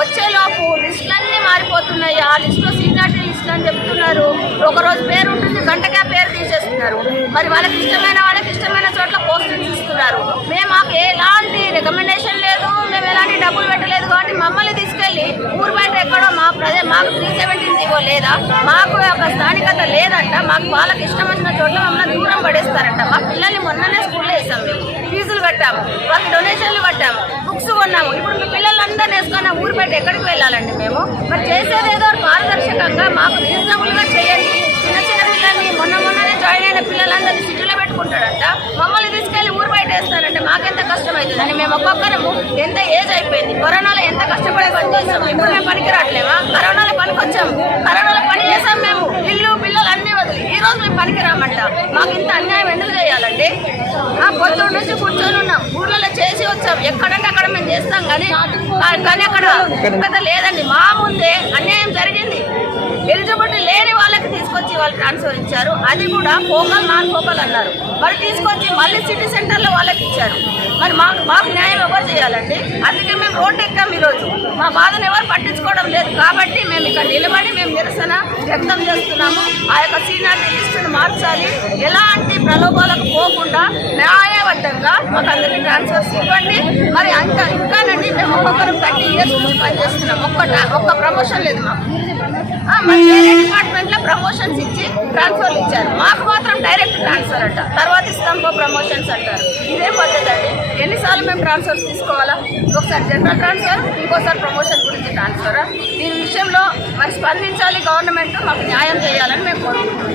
వచ్చేలోపు లిస్టులన్నీ మారిపోతున్నాయి. ఆ లిస్టులో సీనియారిటీ లిస్టులు అని చెప్తున్నారు. ఒకరోజు పేరు ఉంటుంది, గంటకే పేరు తీసేస్తున్నారు. మరి వాళ్ళకి ఇష్టమైన చోట్ల పోస్టింగ్స్ ఇస్తున్నారు. మాకు ఎలాంటి రికమెండేషన్ లేదు, మేము ఎలాంటి డబ్బులు పెట్టలేదు. కాబట్టి మమ్మల్ని తీసుకెళ్ళి ఊరు బయట ఎక్కడో మాకు 317 లేదా, మాకు ఒక స్థానికత లేదంట. మాకు వాళ్ళకి ఇష్టం వచ్చిన చోట్ల మమ్మల్ని దూరం పడేస్తారంట. మా పిల్లల్ని మొన్ననే స్కూల్లో వేసాం, మేము ఫీజులు కట్టాము, వాళ్ళకి డొనేషన్లు కట్టాము, బుక్స్ కొన్నాము. ఇప్పుడు మీ పిల్లలందరినీ వేసుకున్న ఊరు బయట ఎక్కడికి వెళ్ళాలండి మేము? మరి చేసేదేదో పారదర్శకంగా మాకు రీజనబుల్గా చేయండి. చిన్న పిల్లల్ని మొన్ననే జాయిన్ అయిన పిల్లలందరినీ సిటీలో పెట్టుకుంటాడంట. మమ్మల్ని తీసుకెళ్లి ఊరు బయట వేస్తారంటే మాకెంత కష్టం అవుతుందని మేము ఒక్కొక్కరము ఎంత ఏజ్ అయిపోయింది. కరోనాలో ఎంత కష్టపడి పని చేస్తాం. ఇప్పుడు మేము పనికి రావట్లేమా? కరోనాలో పనికి వచ్చాము, కరోనాలో పని చేసాం. మేము ఇల్లు పిల్లలు అన్నీ వదిలి ఈ రోజు మేము పనికి రామంట. మాకు ఇంత అన్యాయం ఎందుకు చేయాలండి? పొద్దున్న నుంచి కూర్చొని ఉన్నాం, ఊర్లలో చేసి వచ్చాం. ఎక్కడంటే అక్కడ మేము చేస్తాం, కానీ అక్కడ లేదండి. మా ముందే అన్యాయం జరిగింది. ఎలిజిబిలిటీ లేని వాళ్ళకి తీసుకొచ్చి వాళ్ళు ట్రాన్స్ఫర్ ఇచ్చారు. అది కూడా ఫోకల్ నాన్ ఫోకల్ అన్నారు. మరి తీసుకొచ్చి మళ్ళీ సిటీ సెంటర్లో వాళ్ళకి ఇచ్చారు. మరి మాకు న్యాయం ఎవరు చేయాలండి? అందుకే మేము రోడ్డు ఎక్కాం. ఈరోజు మా బాధను ఎవరు పట్టించుకోవడం లేదు. కాబట్టి మేము ఇక్కడ నిలబడి మేము నిరసన వ్యక్తం చేస్తున్నాము. ఆ యొక్క సీనియారిటీ లిస్టును మార్చాలి. ఎలాంటి ప్రలోభాలకు పోకుండా న్యాయబద్ధంగా మాకు అందరికీ ట్రాన్స్ఫర్స్ ఇవ్వండి. మరి ఇంకానండి మేము ఒక్కొక్కరు 30 years నుంచి పనిచేస్తున్నాం. ఒక్క ప్రమోషన్ లేదు మాకు. మరి వేరే డిపార్ట్మెంట్లో ప్రమోషన్స్ ఇచ్చి ట్రాన్స్ఫర్లు ఇచ్చారు. మాకు మాత్రం డైరెక్ట్ ట్రాన్స్ఫర్ అంట. తర్వాత ఇస్తాంకో ప్రమోషన్స్ అంటారు. ఇదే పద్ధతి అండి. ఎన్నిసార్లు మేము ట్రాన్స్ఫర్స్ తీసుకోవాలా? ఒకసారి జనరల్ ట్రాన్స్ఫర్, ఇంకోసారి ప్రమోషన్ గురించి ట్రాన్స్ఫర్. దీని విషయంలో మరి స్పందించాలి గవర్నమెంట్. మాకు న్యాయం చేయాలని మేము కోరుకుంటున్నాం.